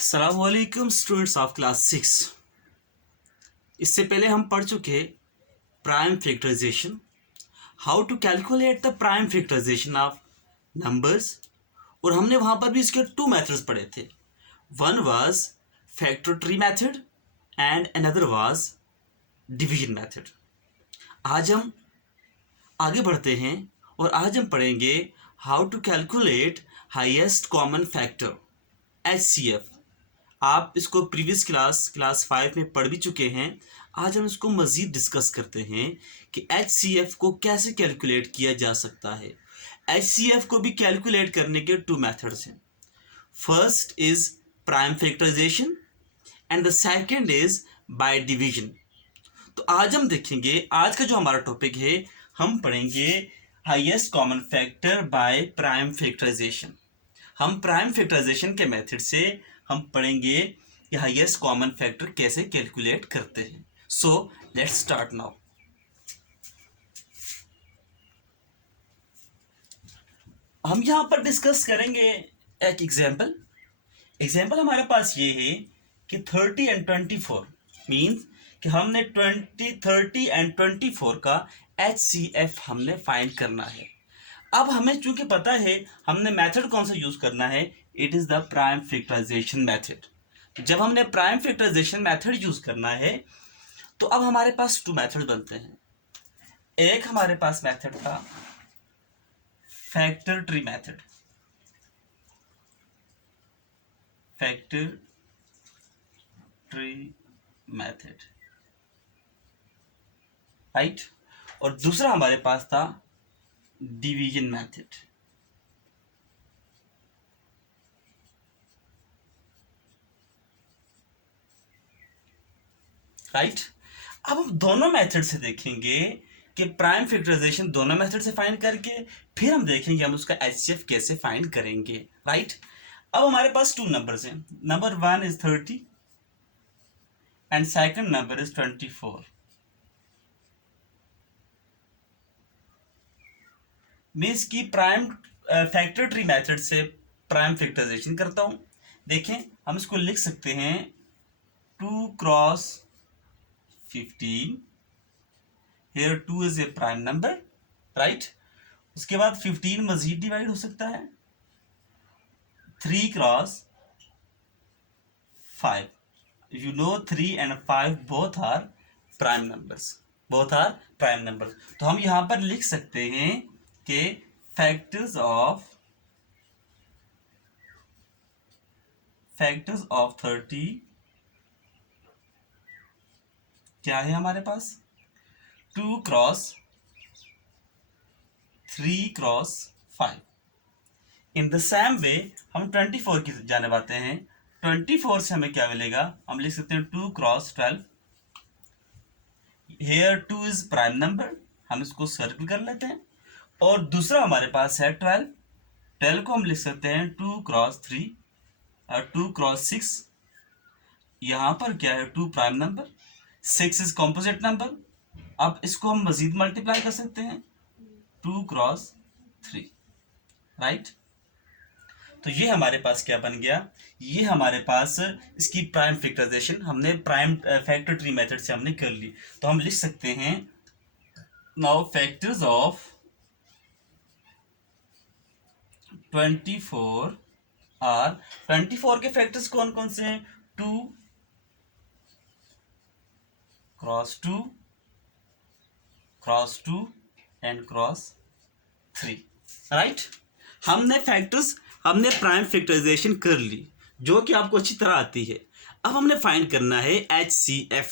अस्सलामुअलैकुम students of class 6। इससे पहले हम पढ़ चुके prime factorization, how to calculate the prime factorization of numbers. और हमने वहाँ पर भी इसके 2 मेथड्स पढ़े थे। One was factor tree method and another was division method. आज हम आगे बढ़ते हैं और आज हम पढ़ेंगे how to calculate highest common factor HCF। आप इसको प्रीवियस क्लास 5 में पढ़ भी चुके हैं। आज हम इसको मज़ीद डिस्कस करते हैं कि HCF को कैसे कैलकुलेट किया जा सकता है। HCF को भी कैलकुलेट करने के 2 मेथड्स हैं। First is prime factorization and the second is by division. तो आज हम देखेंगे, आज का जो हमारा टॉपिक है, हम पढ़ेंगे highest common factor by prime factorization. हम प्राइम फैक्टराइजेशन के मेथड से हम पढ़ेंगे कि हाईएस्ट कॉमन फैक्टर कैसे कैलकुलेट करते हैं। So let's start now. हम यहाँ पर डिस्कस करेंगे एक एग्जाम्पल हमारे पास ये है कि 30 एंड 24 मीन्स कि हमने 30 एंड 24 का HCF हमने फाइंड करना है। अब हमें चूंकि पता है हमने मेथड कौन सा यूज करना है, it is the prime factorization method. जब हमने प्राइम फैक्टराइजेशन मेथड यूज करना है तो अब हमारे पास 2 मेथड बनते हैं। एक हमारे पास मेथड था फैक्टर ट्री मेथड, राइट। और दूसरा हमारे पास था डिवीजन मेथड। राइट। अब हम दोनों मेथड से देखेंगे कि प्राइम फैक्टराइजेशन दोनों मेथड से फाइंड करके फिर हम देखेंगे हम उसका HCF कैसे फाइंड करेंगे। राइट। अब हमारे पास 2 नंबर्स हैं। Number 1 is 30 and second number is 24। Means की प्राइम फैक्टर ट्री मेथड से प्राइम फैक्टराइजेशन करता हूं। देखें, हम इसको लिख सकते हैं 2 cross 15। Here 2 is a prime number, right? उसके बाद 15 मजीद डिवाइड हो सकता है 3 cross 5। You know 3 and 5 both are prime numbers. तो हम यहाँ पर लिख सकते हैं कि फैक्टर्स ऑफ 30 क्या है हमारे पास 2 cross 3 cross 5। In the same way हम 24 की जाने आते हैं। 24 से हमें क्या मिलेगा, हम लिख सकते हैं 2 cross 12। Here 2 is prime number, हम इसको सर्कल कर लेते हैं। और दूसरा हमारे पास है 12 को हम लिख सकते हैं 2 क्रॉस 3 और 2 क्रॉस 6। यहाँ पर क्या है 2 prime number, 6 is composite number. अब इसको हम मजीद मल्टीप्लाई कर सकते हैं 2 क्रॉस 3। राइट। तो ये हमारे पास क्या बन गया, ये हमारे पास इसकी प्राइम फैक्टराइजेशन हमने प्राइम फैक्टर ट्री मेथड से हमने कर ली। तो हम लिख सकते हैं नाउ फैक्टर्स ऑफ 24 आर 24 के फैक्टर्स कौन कौन से हैं, 2 cross 2 cross 2 and cross 3। Right. हमने प्राइम फैक्टराइजेशन कर ली जो कि आपको अच्छी तरह आती है। अब हमने फाइंड करना है HCF।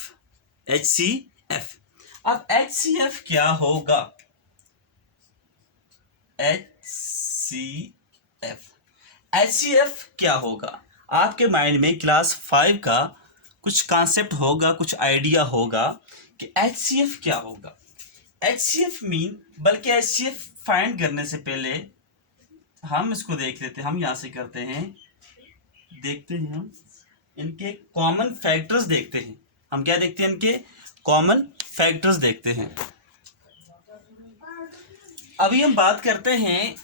अब HCF क्या होगा, HCF क्या होगा, आपके माइंड में क्लास 5 का कुछ कॉन्सेप्ट होगा, कुछ आइडिया होगा कि HCF क्या होगा। HCF मीन, बल्कि HCF फाइंड करने से पहले हम इसको देख लेते हैं। हम यहां से करते हैं, देखते हैं हम इनके कॉमन फैक्टर्स देखते हैं। हम क्या देखते हैं, इनके कॉमन फैक्टर्स देखते हैं। अभी हम बात करते हैं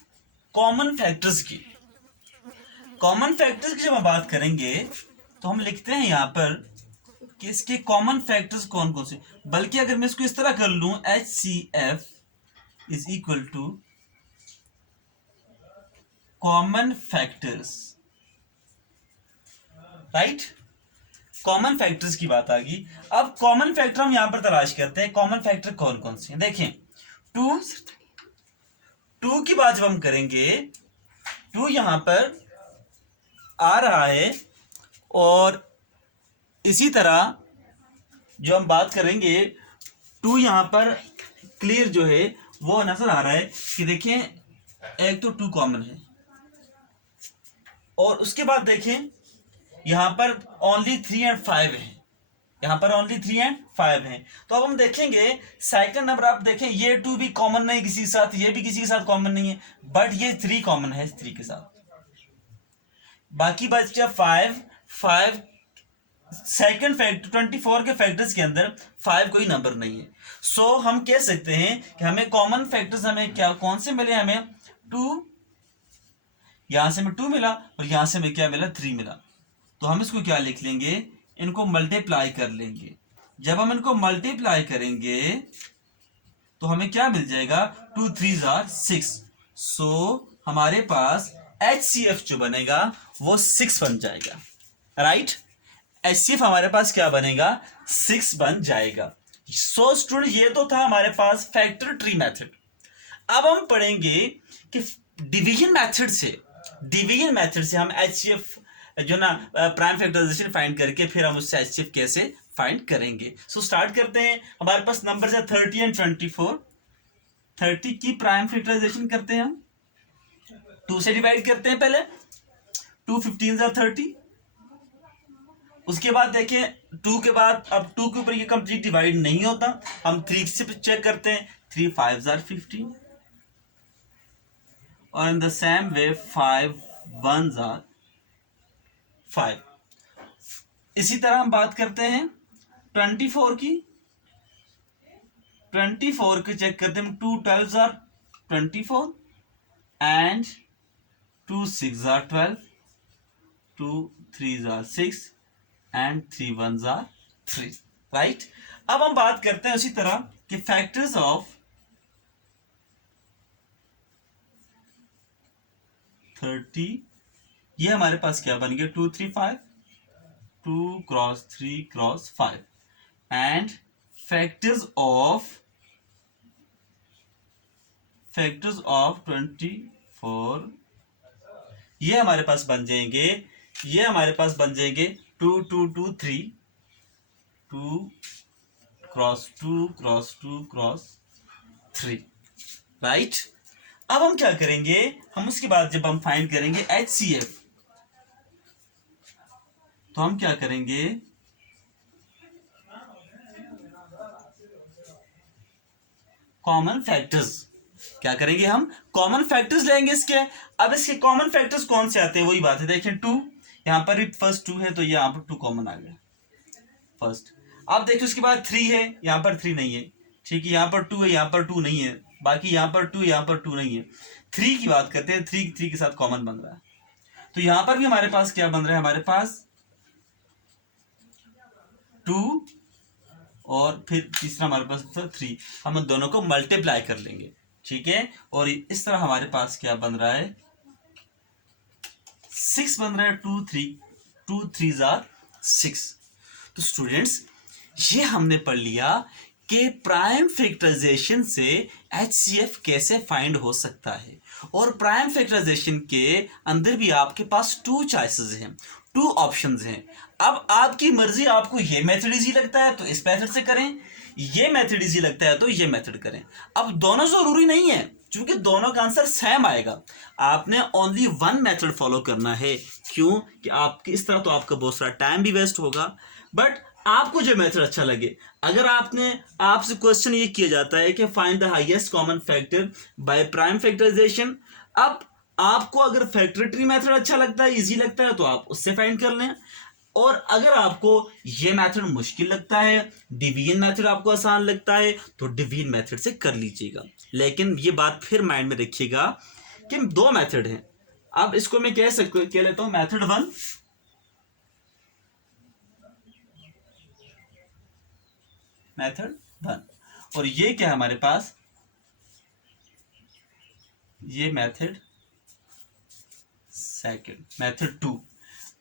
कॉमन फैक्टर्स की। जब हम बात करेंगे तो हम लिखते हैं यहाँ पर कि इसके कॉमन फैक्टर्स कौन कौन से, बल्कि अगर मैं इसको इस तरह कर लूं HCF is equal to common factors, right, common factors की बात आ गई। अब कॉमन फैक्टर हम यहां पर तलाश करते हैं, कॉमन फैक्टर कौन कौन से हैं। देखें, टू की बात जब हम करेंगे, टू यहां पर आ रहा है, और इसी तरह जो हम बात करेंगे, टू यहां पर क्लियर जो है वो नजर आ रहा है कि देखें, एक तो टू कॉमन है, और उसके बाद देखें यहां पर ओनली 3 एंड 5 है, यहां पर ओनली 3 एंड 5 है। तो अब हम देखेंगे सेकंड नंबर, आप देखें ये 2 भी कॉमन नहीं किसी के साथ, ये भी किसी के साथ कॉमन नहीं है, बट ये 3 कॉमन है 3 के साथ। बाकी बच गया 5 सेकंड फैक्टर 24 के फैक्टर्स के अंदर 5 कोई नंबर नहीं है। सो हम कह सकते हैं कि हमें कॉमन फैक्टर्स हमें क्या कौन से मिले, हमें 2, यहां से हमें 2 मिला, और यहां से हमें क्या मिला, 3 मिला। तो हम इसको क्या लिख लेंगे, इनको मल्टीप्लाई कर लेंगे। जब हम इनको मल्टीप्लाई करेंगे तो हमें क्या मिल जाएगा, 2 3 6। सो हमारे पास HCF जो बनेगा वो 6 बन जाएगा, राइट। HCF हमारे पास क्या बनेगा, 6 बन जाएगा। सो स्टूडेंट, ये तो था हमारे पास फैक्टर ट्री मेथड। अब हम पढ़ेंगे कि डिवीजन मेथड से हम HCF जो ना प्राइम फैक्टराइजेशन फाइंड करके फिर हम उससे HCF कैसे फाइंड करेंगे। सो स्टार्ट करते हैं। हमारे पास नंबर है 30 एंड 24। 30 की प्राइम फैक्टराइजेशन करते हैं हम, 2 से डिवाइड करते हैं पहले, 2 15 30। उसके बाद देखें 2 के बाद, अब 2 के ऊपर ये कंप्लीट डिवाइड नहीं होता, हम 3 से चेक करते हैं, 3 5 15, और इन द सेम वे 5 1 5। इसी तरह हम बात करते हैं 24 की, 24 के चेक करते हैं, 2 12 24 एंड 2 6 12, 2 3 6 एंड 3 1 3, राइट। अब हम बात करते हैं उसी तरह कि फैक्टर्स ऑफ 30, ये हमारे पास क्या बन गया, 2 3 5, 2 cross 3 cross 5, and factors of 24, ये हमारे पास बन जाएंगे, 2 2 2 3, 2 क्रॉस 2 क्रॉस 2 क्रॉस 3, राइट। अब हम क्या करेंगे, हम उसके बाद जब हम फाइंड करेंगे HCF, तो हम क्या करेंगे, कॉमन फैक्टर्स, क्या करेंगे, हम कॉमन फैक्टर्स लेंगे इसके। अब इसके कॉमन फैक्टर्स कौन से आते हैं, वही बात है। देखिए 2 यहां पर भी फर्स्ट 2 है, तो यहां पर 2 कॉमन आ गया फर्स्ट। अब देखिए उसके बाद 3 है, यहां पर 3 नहीं है, ठीक है, यहां पर 2 है, यहां पर 2 नहीं है, बाकी यहां पर 2 यहां पर 2 नहीं है। 3 की बात करते हैं, 3 के साथ कॉमन बन रहा है, तो यहां पर भी हमारे पास क्या बन रहा है, हमारे पास 2 और फिर तीसरा हमारे पास 3। हम उन दोनों को मल्टीप्लाई कर लेंगे, ठीक है, और इस तरह हमारे पास क्या बन रहा है, 6 बन रहा है, 2 3 6। तो स्टूडेंट्स, ये हमने पढ़ लिया कि प्राइम फैक्टराइजेशन से HCF कैसे फाइंड हो सकता है, और प्राइम फैक्टराइजेशन के अंदर भी आपके पास 2 चॉइसेस हैं, 2 ऑप्शंस हैं। अब आपकी मर्जी, आपको ये मेथड इजी लगता है तो इस मेथड से करें, ये मेथड इजी लगता है तो ये मेथड करें। अब दोनों जरूरी नहीं है, क्योंकि दोनों का आंसर सेम आएगा। आपने ओनली 1 मेथड फॉलो करना है, क्यों कि आपके इस तरह तो आपका बहुत सारा टाइम भी वेस्ट होगा, बट आपको जो मेथड अच्छा लगे। अगर आपसे क्वेश्चन ये किया जाता है कि find the highest common factor by prime factorization, अब आपको अगर फैक्टर ट्री मेथड अच्छा लगता है, इजी लगता है, तो आप उससे फाइंड कर लें, और अगर आपको ये मेथड मुश्किल लगता है, डिवीजन मेथड आपको आसान लगता है, तो डिवीजन मेथड से कर लीजिएगा। लेकिन ये बात फिर माइंड में रखिएगा कि 2 मेथड हैं। अब इसको मैं कह लेता हूं मेथड 1 मेथड 1 और ये क्या है हमारे पास, ये मेथड सेकंड, मेथड 2।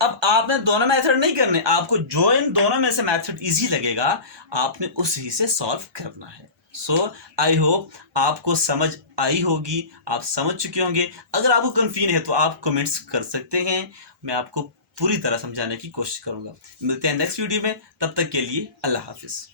अब आपने दोनों मेथड नहीं करने, आपको जो इन दोनों में से मेथड इजी लगेगा आपने उसी से सॉल्व करना है। सो आई होप आपको समझ आई होगी, आप समझ चुके होंगे। अगर आपको कंफ्यूजन है तो आप कमेंट्स कर सकते हैं, मैं आपको पूरी तरह समझाने की कोशिश करूंगा। मिलते हैं नेक्स्ट वीडियो में, तब तक के लिए अल्लाह हाफिज।